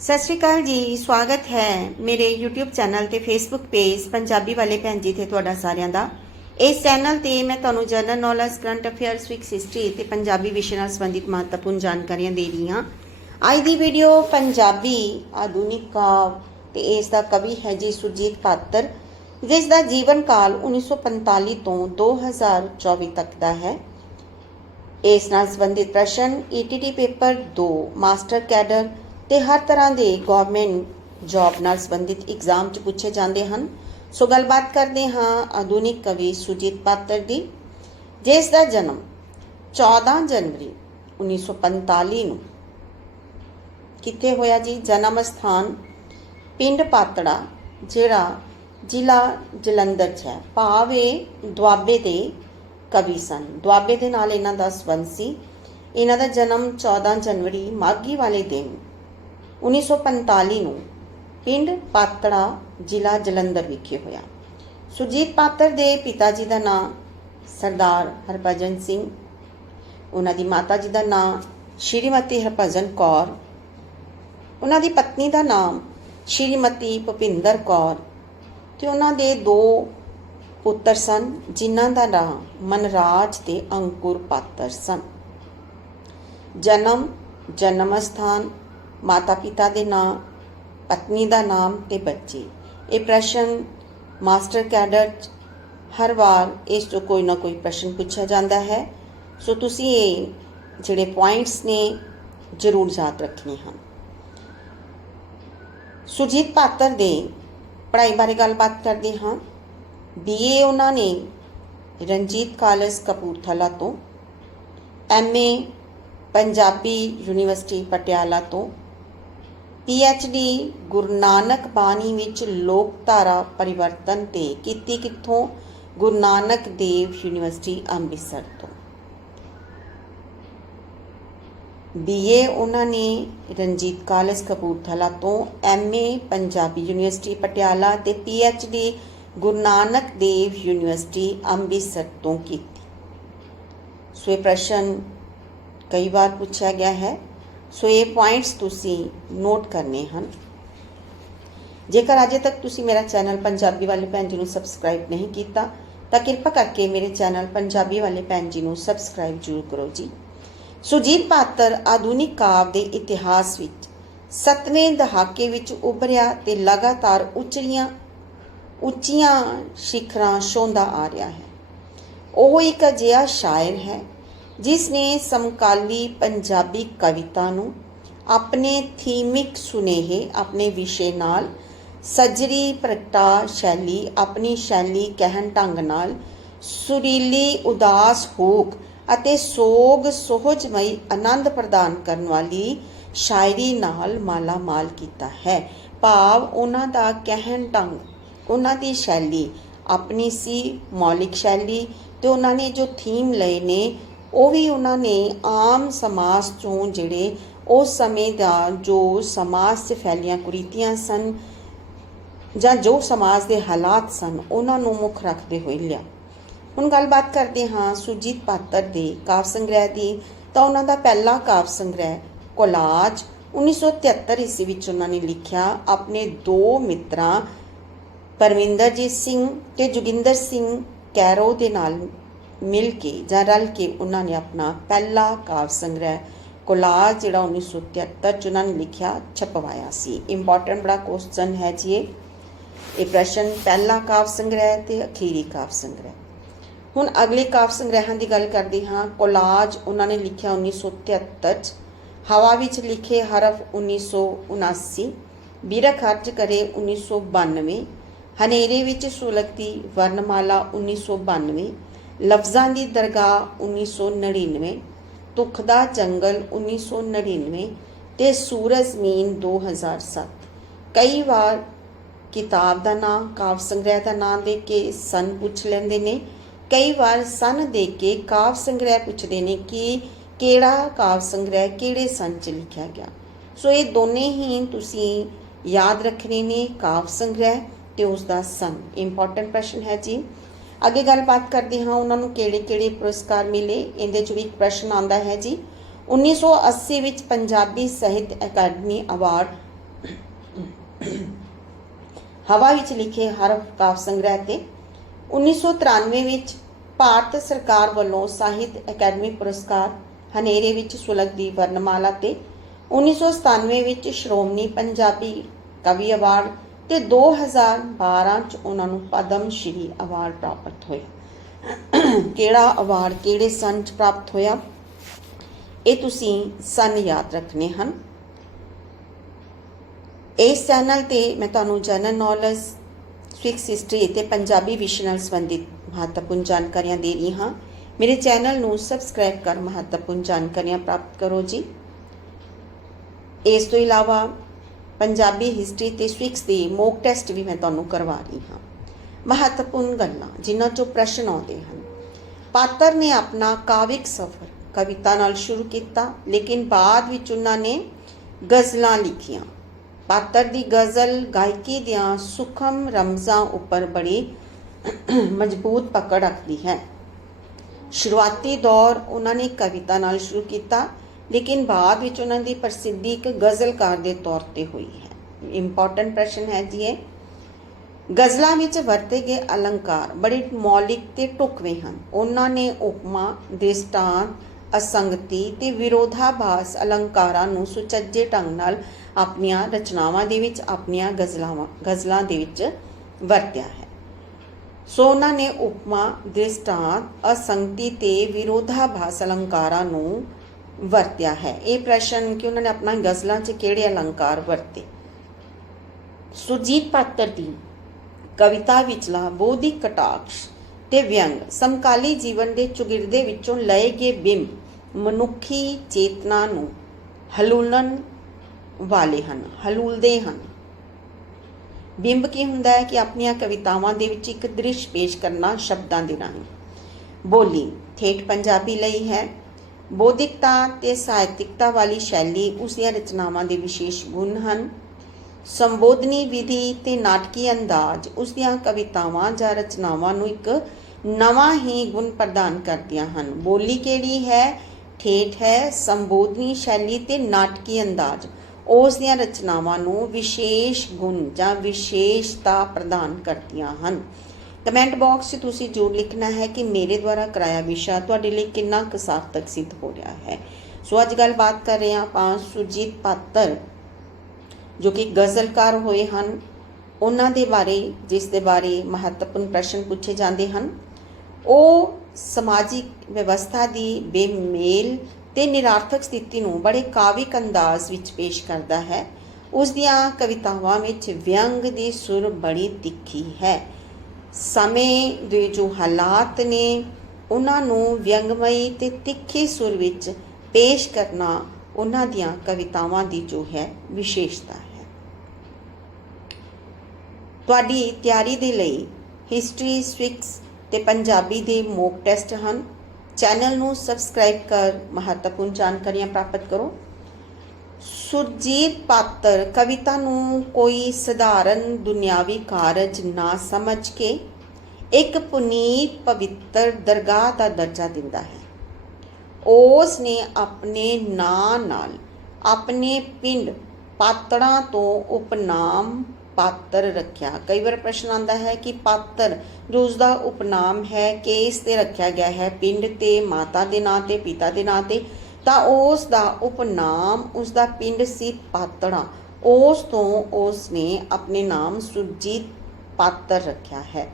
ਸਤਿ ਸ਼੍ਰੀ ਅਕਾਲ ਜੀ, ਸਵਾਗਤ ਹੈ ਮੇਰੇ YouTube ਚੈਨਲ ਤੇ Facebook ਪੇਜ ਪੰਜਾਬੀ ਵਾਲੇ ਭੈਣ ਜੀ ਤੇ ਤੁਹਾਡਾ ਸਾਰਿਆਂ ਦਾ। ਇਸ ਚੈਨਲ ਤੇ ਮੈਂ ਤੁਹਾਨੂੰ ਜਨਰਲ ਨੌਲੇਜ ਕਰੰਟ ਅਫੇਅਰਸ ਵਿਕ ਹਿਸਟਰੀ ਤੇ ਪੰਜਾਬੀ ਵਿਸ਼ੇ ਨਾਲ ਸੰਬੰਧਿਤ ਮਹੱਤਵਪੂਰਨ ਜਾਣਕਾਰੀਆਂ ਦੇ ਰਹੀ ਹਾਂ। ਅੱਜ ਦੀ ਵੀਡੀਓ ਪੰਜਾਬੀ ਆਧੁਨਿਕ ਕਾਵ ਤੇ ਇਸ ਦਾ ਕਵੀ ਹੈ ਜੀ ਸੁਰਜੀਤ ਪਾਤਰ, ਜਿਸ ਦਾ ਜੀਵਨ ਕਾਲ 1945 ਤੋਂ 2024 ਤੱਕ ਦਾ ਹੈ। ਇਸ ਨਾਲ ਸੰਬੰਧਿਤ ਪ੍ਰਸ਼ਨ ETT ਪੇਪਰ 2 ਮਾਸਟਰ ਕੈਡਰ ਤੇ ਹਰ ਤਰ੍ਹਾਂ ਦੇ ਗਵਰਨਮੈਂਟ ਜੌਬ ਨਾਲ ਸੰਬੰਧਿਤ ਐਗਜ਼ਾਮ 'ਚ ਪੁੱਛੇ ਜਾਂਦੇ ਹਨ। ਸੋ ਗੱਲਬਾਤ ਕਰਦੇ ਹਾਂ ਆਧੁਨਿਕ ਕਵੀ ਸੁਜੀਤ ਪਾਤਰ ਦੀ, ਜਿਸ ਦਾ ਜਨਮ 14 ਜਨਵਰੀ 1945 ਨੂੰ। ਕਿੱਥੇ ਹੋਇਆ ਜੀ? ਜਨਮ ਸਥਾਨ ਪਿੰਡ ਪਾਤੜਾ, ਜਿਹੜਾ ਜ਼ਿਲ੍ਹਾ ਜਲੰਧਰ 'ਚ ਹੈ। ਭਾਵ ਇਹ ਦੁਆਬੇ ਦੇ ਕਵੀ ਸਨ। ਦੁਆਬੇ ਦੇ ਨਾਲ ਇਹਨਾਂ ਦਾ ਸੰਬੰਧ ਸੀ। ਇਹਨਾਂ ਦਾ ਜਨਮ 14 ਜਨਵਰੀ ਮਾਘੀ ਵਾਲੇ ਦਿਨ 1945 ਨੂੰ ਪਿੰਡ ਪਾਤੜਾ ਜ਼ਿਲ੍ਹਾ ਜਲੰਧਰ ਵਿਖੇ ਹੋਇਆ। ਸੁਰਜੀਤ ਪਾਤਰ ਦੇ ਪਿਤਾ ਜੀ ਦਾ ਨਾਮ ਸਰਦਾਰ ਹਰਭਜਨ ਸਿੰਘ, ਉਹਨਾਂ ਦੀ ਮਾਤਾ ਜੀ ਦਾ ਨਾਮ ਸ਼੍ਰੀਮਤੀ ਹਰਭਜਨ ਕੌਰ, ਉਹਨਾਂ ਦੀ ਪਤਨੀ ਦਾ ਨਾਮ ਸ਼੍ਰੀਮਤੀ ਭੁਪਿੰਦਰ ਕੌਰ ਤੇ ਉਹਨਾਂ ਦੇ ਦੋ ਪੁੱਤਰ ਸਨ, ਜਿਨ੍ਹਾਂ ਦਾ ਨਾਮ ਮਨਰਾਜ ਤੇ ਅੰਕੁਰ ਪਾਤਰ ਸਨ। ਜਨਮ ਜਨਮ ਸਥਾਨ ਮਾਤਾ ਪਿਤਾ ਦੇ ਨਾਮ ਪਤਨੀ ਦਾ ਨਾਮ ਤੇ ਬੱਚੇ। ਇਹ ਪ੍ਰਸ਼ਨ ਮਾਸਟਰ ਕੈਡਰ ਹਰ ਵਾਰ ਇਸ ਤੋਂ ਕੋਈ ਨਾ ਕੋਈ ਪ੍ਰਸ਼ਨ ਪੁੱਛਿਆ ਜਾਂਦਾ ਹੈ। ਸੋ ਤੁਸੀਂ ਇਹ ਜਿਹੜੇ ਪੁਆਇੰਟਸ ਨੇ ਜ਼ਰੂਰ ਯਾਦ ਰੱਖਣੇ ਹਨ। ਸੁਰਜੀਤ ਪਾਤਰ ਦੇ ਪੜ੍ਹਾਈ ਬਾਰੇ ਗੱਲਬਾਤ ਕਰਦੇ ਹਾਂ। ਬੀਏ ਉਹਨਾਂ ਨੇ ਰਣਜੀਤ ਕਾਲਜ ਕਪੂਰਥਲਾ ਤੋਂ ਐਮਏ ਪੰਜਾਬੀ ਯੂਨੀਵਰਸਿਟੀ ਪਟਿਆਲਾ ਤੋਂ ਪੀਐਚਡੀ ਗੁਰੂ ਨਾਨਕ ਬਾਣੀ ਵਿੱਚ ਲੋਕਧਾਰਾ ਪਰਿਵਰਤਨ ਤੇ ਕੀਤੀ ਕਿੱਥੋਂ? ਗੁਰੂ ਨਾਨਕ ਦੇਵ ਯੂਨੀਵਰਸਿਟੀ, ਅੰਮ੍ਰਿਤਸਰ ਤੋਂ। ਬੀਏ ਉਹਨਾਂ ਨੇ ਰਣਜੀਤ ਕਾਲਜ ਕਪੂਰਥਲਾ ਤੋਂ ਐਮਏ ਪੰਜਾਬੀ ਯੂਨੀਵਰਸਿਟੀ, ਪਟਿਆਲਾ ਤੇ ਪੀਐਚਡੀ ਗੁਰੂ ਨਾਨਕ ਦੇਵ ਯੂਨੀਵਰਸਿਟੀ, ਅੰਮ੍ਰਿਤਸਰ ਤੋਂ ਕੀਤੀ। ਸੋ ਇਹ ਪ੍ਰਸ਼ਨ ਕਈ ਵਾਰ ਪੁੱਛਿਆ ਗਿਆ ਹੈ। ਸੋ ਇਹ ਪੁਆਇੰਟਸ ਤੁਸੀਂ ਨੋਟ ਕਰਨੇ ਹਨ। ਜੇਕਰ ਅਜੇ ਤੱਕ ਤੁਸੀਂ ਮੇਰਾ ਚੈਨਲ ਪੰਜਾਬੀ ਵਾਲੇ ਭੈਣ ਜੀ ਨੂੰ ਸਬਸਕ੍ਰਾਈਬ ਨਹੀਂ ਕੀਤਾ, ਤਾਂ ਕਿਰਪਾ ਕਰਕੇ ਮੇਰੇ ਚੈਨਲ ਪੰਜਾਬੀ ਵਾਲੇ ਭੈਣ ਜੀ ਨੂੰ ਸਬਸਕ੍ਰਾਈਬ ਜ਼ਰੂਰ ਕਰੋ ਜੀ। ਸੁਜੀਤ ਪਾਤਰ ਆਧੁਨਿਕ ਕਾਵ ਦੇ ਇਤਿਹਾਸ ਵਿੱਚ 7ਵੇਂ ਦਹਾਕੇ ਵਿੱਚ ਉਭਰਿਆ ਤੇ ਲਗਾਤਾਰ ਉੱਚਰੀਆਂ ਉੱਚੀਆਂ ਸਿਖਰਾਂ ਛੋਂਦਾ ਆ ਰਿਹਾ ਹੈ। ਉਹ ਇੱਕ ਅਜਿਹਾ ਸ਼ਾਇਰ ਹੈ ਜਿਸ ਨੇ ਸਮਕਾਲੀ ਪੰਜਾਬੀ ਕਵਿਤਾ ਨੂੰ ਆਪਣੇ ਥੀਮਿਕ ਸੁਨੇਹੇ ਆਪਣੇ ਵਿਸ਼ੇ ਨਾਲ ਸਜਰੀ ਪ੍ਰਗਟਾ ਸ਼ੈਲੀ, ਆਪਣੀ ਸ਼ੈਲੀ ਕਹਿਣ ਢੰਗ ਨਾਲ ਸੁਰੀਲੀ, ਉਦਾਸ, ਹੋਕ ਅਤੇ ਸੋਗ, ਸੋਹਜਮਈ ਆਨੰਦ ਪ੍ਰਦਾਨ ਕਰਨ ਵਾਲੀ ਸ਼ਾਇਰੀ ਨਾਲ ਮਾਲਾ ਮਾਲ ਕੀਤਾ ਹੈ। ਭਾਵ ਉਹਨਾਂ ਦਾ ਕਹਿਣ ਢੰਗ, ਉਹਨਾਂ ਦੀ ਸ਼ੈਲੀ ਆਪਣੀ ਸੀ, ਮੌਲਿਕ ਸ਼ੈਲੀ ਤੇ ਉਹਨਾਂ ਨੇ ਜੋ ਥੀਮ ਲਏ ਨੇ ਉਹ ਵੀ ਉਹਨਾਂ ਨੇ ਆਮ ਸਮਾਜ ਚੋਂ ਜਿਹੜੇ ਉਸ ਸਮੇਂ ਦਾ ਜੋ ਸਮਾਜ 'ਚ ਫੈਲੀਆਂ ਕੁਰੀਤੀਆਂ ਸਨ ਜਾਂ ਜੋ ਸਮਾਜ ਦੇ ਹਾਲਾਤ ਸਨ, ਉਹਨਾਂ ਨੂੰ ਮੁੱਖ ਰੱਖਦੇ ਹੋਏ ਲਿਆ। ਹੁਣ ਗੱਲਬਾਤ ਕਰਦੇ ਹਾਂ ਸੁਜੀਤ ਪਾਤਰ ਦੇ ਕਾਵ ਸੰਗ੍ਰਹਿ ਦੀ। ਤਾਂ ਉਹਨਾਂ ਦਾ ਪਹਿਲਾ ਕਾਵ ਸੰਗ੍ਰਹਿ ਕੋਲਾਜ 1973 ਈਸਵੀ ਵਿੱਚ ਉਹਨਾਂ ਨੇ ਲਿਖਿਆ, ਆਪਣੇ ਦੋ ਮਿੱਤਰਾਂ ਪਰਮਿੰਦਰਜੀਤ ਸਿੰਘ ਤੇ ਜੋਗਿੰਦਰ ਸਿੰਘ ਕੈਰੋ ਦੇ ਨਾਲ ਮਿਲ ਕੇ ਜਾਂ ਰਲ ਕੇ ਉਹਨਾਂ ਨੇ ਆਪਣਾ ਪਹਿਲਾ ਕਾਵ ਸੰਗ੍ਰਹਿ ਕੋਲਾਜ ਜਿਹੜਾ 1973 ਚ ਉਹਨਾਂ ਨੇ ਲਿਖਿਆ, ਛਪਵਾਇਆ ਸੀ। ਇੰਪੋਰਟੈਂਟ ਬੜਾ ਕੁਐਸਚਨ ਹੈ ਜੀ ਇਹ। ਇਹ ਪ੍ਰਸ਼ਨ ਪਹਿਲਾ ਕਾਵ ਸੰਗ੍ਰਹਿ ਤੇ ਅਖੀਰੀ ਕਾਵ ਸੰਗ੍ਰਹਿ। ਹੁਣ ਅਗਲੇ ਕਾਵ ਸੰਗ੍ਰਹਿਾਂ ਦੀ ਗੱਲ ਕਰਦੇ ਹਾਂ। ਕੋਲਾਜ ਉਹਨਾਂ ਨੇ ਲਿਖਿਆ 1973 ਚ। ਹਵਾ ਵਿੱਚ ਲਿਖੇ ਹਰਫ 1979 ਬਿਰਖ ਖਰਚ ਕਰੇ 1992 ਹਨੇਰੇ ਵਿੱਚ ਸੁਲਗਦੀ ਵਰਨਮਾਲਾ 1992 ਲਫ਼ਜ਼ਾਂ ਦੀ ਦਰਗਾਹ 1999 ਤੁਖ ਦਾ ਜੰਗਲ 1999 ਤੇ ਸੂਰਜ ਜ਼ਮੀਨ 2007 ਕਈ ਵਾਰ ਕਿਤਾਬ ਦਾ ਨਾਮ ਕਾਵ ਸੰਗ੍ਰਹਿ ਦਾ ਨਾਮ ਦੇ ਕੇ ਸਨ ਪੁੱਛ ਲੈਂਦੇ ਨੇ। ਕਈ ਵਾਰ ਸਨ ਦੇ ਕੇ ਕਾਵ ਸੰਗ੍ਰਹਿ ਪੁੱਛਦੇ ਨੇ ਕਿ ਕਿਹੜਾ ਕਾਵ ਸੰਗ੍ਰਹਿ, ਕਿਹੜੇ ਸਨ ਚ ਲਿਖਿਆ ਗਿਆ। ਸੋ ਇਹ ਦੋਨੇ ਹੀ ਤੁਸੀਂ ਯਾਦ ਰੱਖਣੇ ਨੇ, ਕਾਵ ਸੰਗ੍ਰਹਿ ਤੇ ਉਸ ਦਾ ਸਨ। ਇੰਪੋਰਟੈਂਟ ਪ੍ਰਸ਼ਨ ਹੈ ਜੀ। ਅੱਗੇ ਗੱਲਬਾਤ ਕਰਦੇ ਹਾਂ ਉਹਨਾਂ ਨੂੰ ਕਿਹੜੇ-ਕਿਹੜੇ ਪੁਰਸਕਾਰ ਮਿਲੇ, ਇਹਦੇ ਚ ਵੀ ਇੱਕ ਪ੍ਰਸ਼ਨ ਆਉਂਦਾ ਹੈ ਜੀ। 1980 ਵਿੱਚ ਪੰਜਾਬੀ ਸਾਹਿਤ ਅਕਾਦਮੀ ਅਵਾਰਡ ਹਵਾ ਵਿੱਚ ਲਿਖੇ ਹਰਫ ਕਾਵ ਸੰਗ੍ਰਹਿ ਤੇ 1993 ਵਿੱਚ ਭਾਰਤ ਸਰਕਾਰ ਵੱਲੋਂ ਸਾਹਿਤ ਅਕੈਡਮੀ ਪੁਰਸਕਾਰ ਹਨੇਰੇ ਵਿੱਚ ਸੁਲਗਦੀ ਵਰਨਮਾਲਾ ਤੇ 1997 ਵਿੱਚ ਸ਼੍ਰੋਮਣੀ ਪੰਜਾਬੀ ਕਵੀ ਅਵਾਰਡ ਤੇ 2012 ਚ ਉਹਨਾਂ ਨੂੰ ਪਦਮ ਸ਼੍ਰੀ ਅਵਾਰਡ ਪ੍ਰਾਪਤ ਹੋਇਆ। ਕਿਹੜਾ ਅਵਾਰਡ, ਕਿਹੜੇ ਸਨ ਚ ਪ੍ਰਾਪਤ ਹੋਇਆ? ਇਹ ਤੁਸੀਂ ਸੰਨ ਯਾਦ ਰੱਖਣੇ ਹਨ। ਇਸ ਚੈਨਲ ਤੇ ਮੈਂ ਤੁਹਾਨੂੰ ਜਨਰਲ ਨੌਲੇਜ ਸਵਿਕਸ ਹਿਸਟਰੀ ਤੇ ਪੰਜਾਬੀ ਵਿਸ਼ੇ ਨਾਲ ਸੰਬੰਧਿਤ ਮਹੱਤਵਪੂਰਨ ਜਾਣਕਾਰੀਆਂ ਦੇ ਰਹੀ ਹਾਂ। ਮੇਰੇ ਚੈਨਲ ਨੂੰ ਸਬਸਕ੍ਰਾਈਬ ਕਰ ਮਹੱਤਵਪੂਰਨ ਜਾਣਕਾਰੀਆਂ ਪ੍ਰਾਪਤ ਕਰੋ ਜੀ। ਇਸ ਤੋਂ ਇਲਾਵਾ ਪੰਜਾਬੀ ਹਿਸਟਰੀ ਤੇ ਸਵਿਕਸ ਦੇ ਮੋਕ ਟੈਸਟ ਵੀ ਮੈਂ ਤੁਹਾਨੂੰ ਕਰਵਾ ਰਹੀ ਹਾਂ। ਮਹੱਤਵਪੂਰਨ ਗੱਲਾਂ, ਜਿਨ੍ਹਾਂ ਚੋਂ ਪ੍ਰਸ਼ਨ ਆਉਂਦੇ ਹਨ। ਪਾਤਰ ਨੇ ਆਪਣਾ ਕਾਵਿਕ ਸਫ਼ਰ ਕਵਿਤਾ ਨਾਲ ਸ਼ੁਰੂ ਕੀਤਾ, ਲੇਕਿਨ ਬਾਅਦ ਵਿੱਚ ਉਹਨਾਂ ਨੇ ਗਜ਼ਲਾਂ ਲਿਖੀਆਂ। ਪਾਤਰ ਦੀ ਗਜ਼ਲ ਗਾਇਕੀ ਦੀਆਂ ਸੁਖਮ ਰਮਜ਼ਾਂ ਉੱਪਰ ਬੜੀ ਮਜ਼ਬੂਤ ਪਕੜ ਰੱਖਦੀ ਹੈ। ਸ਼ੁਰੂਆਤੀ ਦੌਰ ਉਹਨਾਂ ਨੇ ਕਵਿਤਾ ਨਾਲ ਸ਼ੁਰੂ ਕੀਤਾ ਲੇਕਿਨ ਬਾਅਦ ਵਿੱਚ ਉਹਨਾਂ ਦੀ ਪ੍ਰਸਿੱਧੀ ਇੱਕ ਗਜ਼ਲਕਾਰ ਦੇ ਤੌਰ ਤੇ ਹੋਈ ਹੈ। ਇੰਪੋਰਟੈਂਟ ਪ੍ਰਸ਼ਨ ਹੈ ਜੀ ਇਹ। ਗਜ਼ਲਾਂ ਵਿੱਚ ਵਰਤੇ ਗਏ ਅਲੰਕਾਰ ਬੜੇ ਮੌਲਿਕ ਤੇ ਢੁਕਵੇਂ ਹਨ। ਉਹਨਾਂ ਨੇ ਉਪਮਾ, ਦ੍ਰਿਸ਼ਟਾਂਤ, ਅਸੰਗਤੀ ਤੇ ਵਿਰੋਧਾਭਾਸ ਅਲੰਕਾਰਾਂ ਨੂੰ ਸੁਚੱਜੇ ਢੰਗ ਨਾਲ ਆਪਣੀਆਂ ਰਚਨਾਵਾਂ ਦੇ ਵਿੱਚ, ਆਪਣੀਆਂ ਗਜ਼ਲਾਂ ਗਜ਼ਲਾਂ ਦੇ ਵਿੱਚ ਵਰਤਿਆ ਹੈ। ਸੋ ਉਹਨਾਂ ਨੇ ਉਪਮਾ, ਦ੍ਰਿਸ਼ਟਾਂਤ, ਅਸੰਗਤੀ ਤੇ ਵਿਰੋਧਾਭਾਸ ਅਲੰਕਾਰਾਂ ਨੂੰ ਵਰਤਿਆ ਹੈ। ਇਹ ਪ੍ਰਸ਼ਨ ਕਿ ਉਹਨਾਂ ਨੇ ਆਪਣਾ ਗਜ਼ਲਾਂ 'ਚ ਕਿਹੜੇ ਅਲੰਕਾਰ ਵਰਤੇ? ਸੁਰਜੀਤ ਪਾਤਰ ਦੀ ਕਵਿਤਾ ਵਿਚਲਾ ਬੋਧਿਕ ਕਟਾਕਸ਼ ਤੇ ਵਿਅੰਗ ਸਮਕਾਲੀ ਜੀਵਨ ਦੇ ਚੁਗਿਰਦੇ ਵਿੱਚੋਂ ਲਏ ਗਏ ਬਿੰਬ ਮਨੁੱਖੀ ਚੇਤਨਾ ਨੂੰ ਹਲੂਲਣ ਵਾਲੇ ਹਨ, ਹਲੂਲਦੇ ਹਨ। ਬਿੰਬ ਕੀ ਹੁੰਦਾ ਹੈ ਕਿ ਆਪਣੀਆਂ ਕਵਿਤਾਵਾਂ ਦੇ ਵਿੱਚ ਇੱਕ ਦ੍ਰਿਸ਼ ਪੇਸ਼ ਕਰਨਾ ਸ਼ਬਦਾਂ ਦੇ ਰਾਹੀਂ ਬੋਲੀ, ਠੇਠ ਪੰਜਾਬੀ ਲਈ ਹੈ ਬੌਧਿਕਤਾ ਤੇ ਸਾਹਿਤਿਕਤਾ ਵਾਲੀ ਸ਼ੈਲੀ ਉਸ ਦੀਆਂ ਰਚਨਾਵਾਂ ਦੇ ਵਿਸ਼ੇਸ਼ ਗੁਣ ਹਨ। ਸੰਬੋਧਨੀ ਵਿਧੀ ਤੇ ਨਾਟਕੀ ਅੰਦਾਜ਼ ਉਸ ਦੀਆਂ ਕਵਿਤਾਵਾਂ ਜਾਂ ਰਚਨਾਵਾਂ ਨੂੰ ਇੱਕ ਨਵਾਂ ਹੀ ਗੁਣ ਪ੍ਰਦਾਨ ਕਰਦੀਆਂ ਹਨ। ਬੋਲੀ ਕਿਹੜੀ ਹੈ? ਠੇਠ ਹੈ। ਸੰਬੋਧਨੀ ਸ਼ੈਲੀ ਤੇ ਨਾਟਕੀ ਅੰਦਾਜ਼ ਉਸ ਦੀਆਂ ਰਚਨਾਵਾਂ ਨੂੰ ਵਿਸ਼ੇਸ਼ ਗੁਣ ਜਾਂ ਵਿਸ਼ੇਸ਼ਤਾ ਪ੍ਰਦਾਨ ਕਰਦੀਆਂ ਹਨ। ਕਮੈਂਟ ਬਾਕਸ 'ਚ ਤੁਸੀਂ ਜ਼ਰੂਰ ਲਿਖਣਾ ਹੈ ਕਿ ਮੇਰੇ ਦੁਆਰਾ ਕਰਾਇਆ ਵਿਸ਼ਾ ਤੁਹਾਡੇ ਲਈ ਕਿੰਨਾ ਕੁ ਸਾਰਥਕ ਸਿੱਧ ਹੋ ਰਿਹਾ ਹੈ। ਸੋ ਅੱਜ ਗੱਲਬਾਤ ਕਰ ਰਹੇ ਹਾਂ ਆਪਾਂ ਸੁਰਜੀਤ ਪਾਤਰ, ਜੋ ਕਿ ਗਜ਼ਲਕਾਰ ਹੋਏ ਹਨ। ਉਹਨਾਂ ਦੇ ਬਾਰੇ, ਜਿਸ ਦੇ ਬਾਰੇ ਮਹੱਤਵਪੂਰਨ ਪ੍ਰਸ਼ਨ ਪੁੱਛੇ ਜਾਂਦੇ ਹਨ। ਉਹ ਸਮਾਜਿਕ ਵਿਵਸਥਾ ਦੀ ਬੇਮੇਲ ਤੇ ਨਿਰਾਰਥਕ ਸਥਿਤੀ ਨੂੰ ਬੜੇ ਕਾਵਿਕ ਅੰਦਾਜ਼ ਵਿੱਚ ਪੇਸ਼ ਕਰਦਾ ਹੈ। ਉਸ ਦੀਆਂ ਕਵਿਤਾਵਾਂ ਵਿੱਚ ਵਿਅੰਗ ਦੀ ਸੁਰ ਬੜੀ ਤਿੱਖੀ ਹੈ। ਸਮੇਂ ਦੇ ਜੋ ਹਾਲਾਤ ਨੇ, ਉਹਨਾਂ ਨੂੰ ਵਿਅੰਗਮਈ ਤੇ ਤਿੱਖੇ ਸੁਰ ਵਿੱਚ ਪੇਸ਼ ਕਰਨਾ ਉਹਨਾਂ ਦੀਆਂ ਕਵਿਤਾਵਾਂ ਦੀ ਜੋ ਹੈ ਵਿਸ਼ੇਸ਼ਤਾ ਹੈ। ਤੁਹਾਡੀ ਤਿਆਰੀ ਦੇ ਲਈ ਹਿਸਟਰੀ ਸਵਿਕਸ ਤੇ ਪੰਜਾਬੀ ਦੇ ਮੋਕ ਟੈਸਟ ਹਨ। ਚੈਨਲ ਨੂੰ ਸਬਸਕ੍ਰਾਈਬ ਕਰ ਮਹੱਤਵਪੂਰਨ ਜਾਣਕਾਰੀਆਂ ਪ੍ਰਾਪਤ ਕਰੋ। ਸੁਰਜੀਤ ਪਾਤਰ, ਕਵਿਤਾ ਨੂੰ ਕੋਈ ਸਧਾਰਨ ਦੁਨਿਆਵੀ ਕਾਰਜ ਨਾ ਸਮਝ ਕੇ ਇੱਕ ਪੁਨੀਤ ਪਵਿੱਤਰ ਦਰਗਾਹ ਦਾ ਦਰਜਾ ਦਿੰਦਾ ਹੈ। ਉਸ ਨੇ ਆਪਣੇ ਨਾਂ ਨਾਲ ਆਪਣੇ ਪਿੰਡ ਪਾਤੜਾਂ ਤੋਂ ਉਪਨਾਮ ਪਾਤਰ ਰੱਖਿਆ। ਕਈ ਵਾਰ ਪ੍ਰਸ਼ਨ ਆਉਂਦਾ ਹੈ ਕਿ ਪਾਤਰ ਜੋ ਉਸ ਦਾ ਉਪਨਾਮ ਹੈ ਕੇਸ ਤੇ ਰੱਖਿਆ ਗਿਆ ਹੈ? ਪਿੰਡ ਤੇ, ਮਾਤਾ ਦੇ ਨਾਂ ਤੇ, ਪਿਤਾ ਦੇ ਨਾਂ ਤੇ ਤਾਂ ਉਸ ਦਾ ਉਪਨਾਮ, ਉਸ ਦਾ ਪਿੰਡ ਸੀ ਪਾਤੜਾ। ਉਸ ਤੋਂ ਉਸ ਨੇ ਆਪਣੇ ਨਾਮ ਸੁਰਜੀਤ ਪਾਤਰ ਰੱਖਿਆ ਹੈ।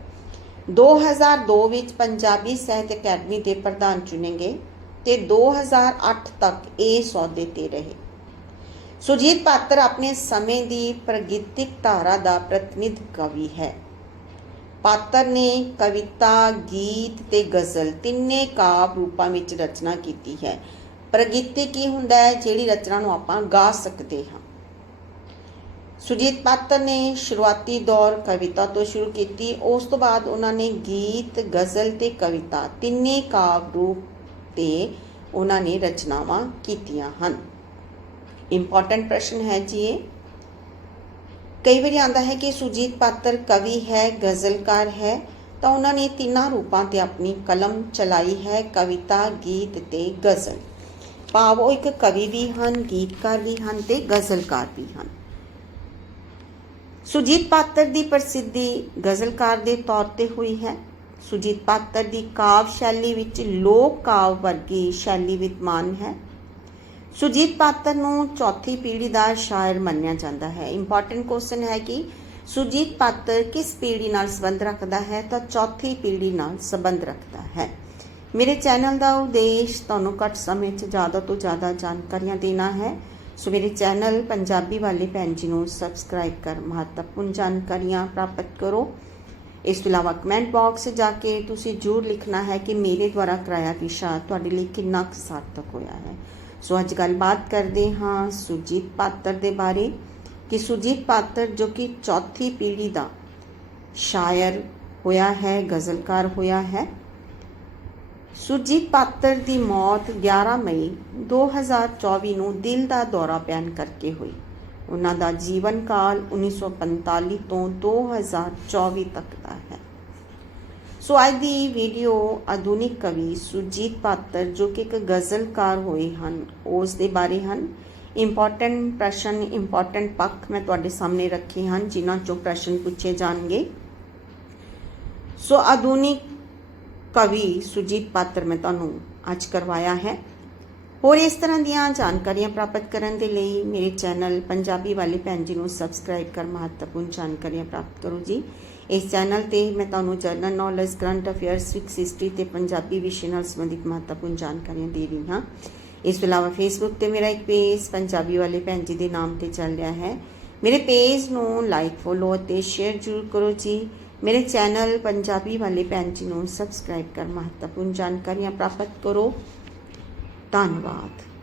2002 ਵਿੱਚ ਪੰਜਾਬੀ ਸਾਹਿਤ ਅਕੈਡਮੀ ਦੇ ਪ੍ਰਧਾਨ ਚੁਣੇ ਗਏ ਤੇ 2008 ਤੱਕ ਇਹ ਸੌਦੇ ਤੇ ਰਹੇ। ਸੁਰਜੀਤ ਪਾਤਰ ਆਪਣੇ ਸਮੇਂ ਦੀ ਪ੍ਰਗੀਤਿਕ ਧਾਰਾ ਦਾ ਪ੍ਰਤੀਨਿਧ ਕਵੀ ਹੈ। ਪਾਤਰ ਨੇ ਕਵਿਤਾ, ਗੀਤ ਤੇ ਗਜ਼ਲ ਤਿੰਨੇ ਕਾਵ ਰੂਪਾਂ ਵਿੱਚ ਰਚਨਾ ਕੀਤੀ ਹੈ। ਪ੍ਰਗੀਤਿਕ ਕੀ ਹੁੰਦਾ ਹੈ, ਜਿਹੜੀ ਰਚਨਾ ਨੂੰ ਆਪਾਂ ਗਾ ਸਕਦੇ ਹਾਂ। ਸੁਰਜੀਤ ਪਾਤਰ ਨੇ ਸ਼ੁਰੂਆਤੀ ਦੌਰ ਕਵਿਤਾ ਤੋਂ ਸ਼ੁਰੂ ਕੀਤੀ। ਉਸ ਤੋਂ ਬਾਅਦ ਉਹਨਾਂ ਨੇ ਗੀਤ, ਗਜ਼ਲ ਤੇ ਕਵਿਤਾ ਤਿੰਨੇ ਕਾਵ ਰੂਪ ਤੇ ਉਹਨਾਂ ਨੇ ਰਚਨਾਵਾਂ ਕੀਤੀਆਂ ਹਨ। ਇੰਪੋਰਟੈਂਟ ਪ੍ਰਸ਼ਨ ਹੈ ਜੀ ਇਹ। ਕਈ ਵਾਰੀ ਆਉਂਦਾ ਹੈ ਕਿ ਸੁਰਜੀਤ ਪਾਤਰ ਕਵੀ ਹੈ, ਗਜ਼ਲਕਾਰ ਹੈ, ਤਾਂ ਉਹਨਾਂ ਨੇ ਤਿੰਨਾਂ ਰੂਪਾਂ ਤੇ ਆਪਣੀ ਕਲਮ ਚਲਾਈ ਹੈ, ਕਵਿਤਾ, ਗੀਤ ਤੇ ਗਜ਼ਲ। ਭਾਵ ਉਹ ਇੱਕ ਕਵੀ ਵੀ ਹਨ, ਗੀਤਕਾਰ ਵੀ ਹਨ ਤੇ ਗਜ਼ਲਕਾਰ ਵੀ ਹਨ। ਸੁਜੀਤ ਪਾਤਰ ਦੀ ਪ੍ਰਸਿੱਧੀ ਗਜ਼ਲਕਾਰ ਦੇ ਤੌਰ ਤੇ ਹੋਈ ਹੈ। ਸੁਜੀਤ ਪਾਤਰ ਦੀ ਕਾਵ ਸ਼ੈਲੀ ਵਿੱਚ ਲੋਕ ਕਾਵ ਵਰਗੀ ਸ਼ੈਲੀ ਵਿਦਮਾਨ ਹੈ। ਸੁਜੀਤ ਪਾਤਰ ਨੂੰ ਚੌਥੀ ਪੀੜ੍ਹੀ ਦਾ ਸ਼ਾਇਰ ਮੰਨਿਆ ਜਾਂਦਾ ਹੈ। ਇੰਪੋਰਟੈਂਟ ਕੁਐਸਚਨ ਹੈ ਕਿ ਸੁਜੀਤ ਪਾਤਰ ਕਿਸ ਪੀੜ੍ਹੀ ਨਾਲ ਸੰਬੰਧ ਰੱਖਦਾ ਹੈ? ਤਾਂ ਚੌਥੀ ਪੀੜ੍ਹੀ ਨਾਲ ਸੰਬੰਧ ਰੱਖਦਾ ਮੇਰੇ ਚੈਨਲ ਦਾ ਉਦੇਸ਼ ਤੁਹਾਨੂੰ ਘੱਟ ਸਮੇਂ 'ਚ ਜ਼ਿਆਦਾ ਤੋਂ ਜ਼ਿਆਦਾ ਜਾਣਕਾਰੀਆਂ ਦੇਣਾ ਹੈ। ਸੋ ਮੇਰੇ ਚੈਨਲ ਪੰਜਾਬੀ ਵਾਲੇ ਭੈਣ ਜੀ ਨੂੰ ਸਬਸਕ੍ਰਾਈਬ ਕਰ ਮਹੱਤਵਪੂਰਨ ਜਾਣਕਾਰੀਆਂ ਪ੍ਰਾਪਤ ਕਰੋ। ਇਸ ਤੋਂ ਇਲਾਵਾ ਕਮੈਂਟ ਬਾਕਸ 'ਚ ਜਾ ਕੇ ਤੁਸੀਂ ਜ਼ਰੂਰ ਲਿਖਣਾ ਹੈ ਕਿ ਮੇਰੇ ਦੁਆਰਾ ਕਰਾਇਆ ਵਿਸ਼ਾ ਤੁਹਾਡੇ ਲਈ ਕਿੰਨਾ ਕੁ ਸਾਰਥਕ ਹੋਇਆ ਹੈ। ਸੋ ਅੱਜ ਗੱਲਬਾਤ ਕਰਦੇ ਹਾਂ ਸੁਜੀਤ ਪਾਤਰ ਦੇ ਬਾਰੇ ਕਿ ਸੁਜੀਤ ਪਾਤਰ ਜੋ ਕਿ ਚੌਥੀ ਪੀੜ੍ਹੀ ਦਾ ਸ਼ਾਇਰ ਹੋਇਆ ਹੈ, ਗਜ਼ਲਕਾਰ ਹੋਇਆ ਹੈ। ਸੁਰਜੀਤ ਪਾਤਰ ਦੀ ਮੌਤ 11 ਮਈ 2024 ਨੂੰ ਦਿਲ ਦਾ ਦੌਰਾ ਪੈਣ ਕਰਕੇ ਹੋਈ। ਉਹਨਾਂ ਦਾ ਜੀਵਨ ਕਾਲ 1945 ਤੋਂ 2024 ਤੱਕ ਦਾ ਹੈ। ਸੋ ਅੱਜ ਦੀ ਵੀਡੀਓ ਆਧੁਨਿਕ ਕਵੀ ਸੁਰਜੀਤ ਪਾਤਰ ਜੋ ਕਿ ਇੱਕ ਗਜ਼ਲਕਾਰ ਹੋਏ ਹਨ, ਉਸ ਦੇ ਬਾਰੇ ਹਨ। ਇੰਪੋਰਟੈਂਟ ਪ੍ਰਸ਼ਨ ਇੰਪੋਰਟੈਂਟ ਪੱਖ ਮੈਂ ਤੁਹਾਡੇ ਸਾਹਮਣੇ ਰੱਖੇ ਹਨ, ਜਿਨ੍ਹਾਂ ਚੋਂ ਪ੍ਰਸ਼ਨ ਪੁੱਛੇ ਜਾਣਗੇ। ਸੋ ਆਧੁਨਿਕ ਕਵੀ ਸੁਜੀਤ ਪਾਤਰ ਮੈਂ ਤੁਹਾਨੂੰ ਅੱਜ ਕਰਵਾਇਆ ਹੈ। ਹੋਰ ਇਸ ਤਰ੍ਹਾਂ ਦੀਆਂ ਜਾਣਕਾਰੀਆਂ ਪ੍ਰਾਪਤ ਕਰਨ ਦੇ ਲਈ ਮੇਰੇ ਚੈਨਲ ਪੰਜਾਬੀ ਵਾਲੇ ਭੈਣ ਜੀ ਨੂੰ ਸਬਸਕ੍ਰਾਈਬ ਕਰ ਮਹੱਤਵਪੂਰਨ ਜਾਣਕਾਰੀਆਂ ਪ੍ਰਾਪਤ ਕਰੋ ਜੀ। ਇਸ ਚੈਨਲ ਤੇ ਮੈਂ ਤੁਹਾਨੂੰ general knowledge current affairs civics history ਤੇ ਪੰਜਾਬੀ ਵਿਸ਼ੇ ਨਾਲ ਸੰਬੰਧਿਤ ਮਹੱਤਵਪੂਰਨ ਜਾਣਕਾਰੀਆਂ ਦੇ ਰਹੀ ਹਾਂ। ਇਸ ਤੋਂ ਇਲਾਵਾ ਫੇਸਬੁੱਕ ਤੇ ਮੇਰਾ ਇੱਕ ਪੇਜ ਪੰਜਾਬੀ ਵਾਲੇ ਭੈਣ ਜੀ ਦੇ ਨਾਮ ਤੇ ਚੱਲ ਰਿਹਾ ਹੈ। ਮੇਰੇ ਪੇਜ ਨੂੰ ਲਾਈਕ ਫੋਲੋ ਅਤੇ ਸ਼ੇਅਰ ਜ਼ਰੂਰ ਕਰੋ ਜੀ। ਮੇਰੇ ਚੈਨਲ ਪੰਜਾਬੀ ਵਾਲੇ ਭੈਣ ਜੀ ਨੂੰ ਸਬਸਕ੍ਰਾਈਬ ਕਰ ਮਹੱਤਵਪੂਰਨ ਜਾਣਕਾਰੀਆਂ ਪ੍ਰਾਪਤ ਕਰੋ ਧੰਨਵਾਦ